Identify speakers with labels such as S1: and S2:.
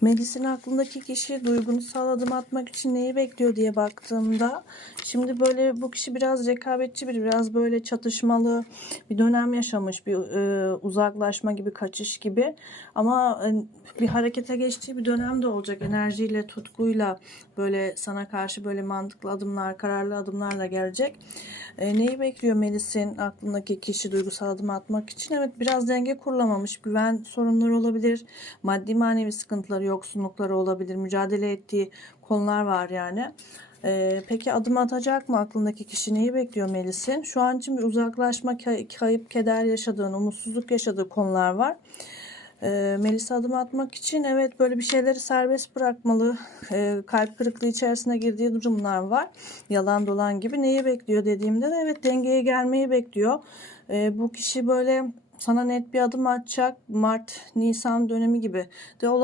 S1: Melis'in aklındaki kişi duygusal adım atmak için neyi bekliyor diye baktığımda şimdi böyle bu kişi biraz rekabetçi biri, biraz böyle çatışmalı bir dönem yaşamış, bir e, uzaklaşma gibi, kaçış gibi ama e, bir harekete geçtiği bir dönem de olacak enerjiyle, tutkuyla böyle sana karşı böyle mantıklı adımlar, kararlı adımlarla gelecek. E, neyi bekliyor Melis'in aklındaki kişi duygusal adım atmak için? Evet biraz denge kurulamamış, güven sorunları olabilir, maddi manevi sıkıntıları, yoksunlukları olabilir, mücadele ettiği konular var yani. Ee, peki adım atacak mı aklındaki kişi neyi bekliyor Melis'in? Şu an için bir uzaklaşma, kay- kayıp, keder yaşadığın, umutsuzluk yaşadığı konular var. Ee, Melis adım atmak için evet böyle bir şeyleri serbest bırakmalı. Ee, kalp kırıklığı içerisine girdiği durumlar var. Yalan dolan gibi neyi bekliyor dediğimde de evet dengeye gelmeyi bekliyor. Ee, bu kişi böyle sana net bir adım atacak. Mart, Nisan dönemi gibi de olabilir.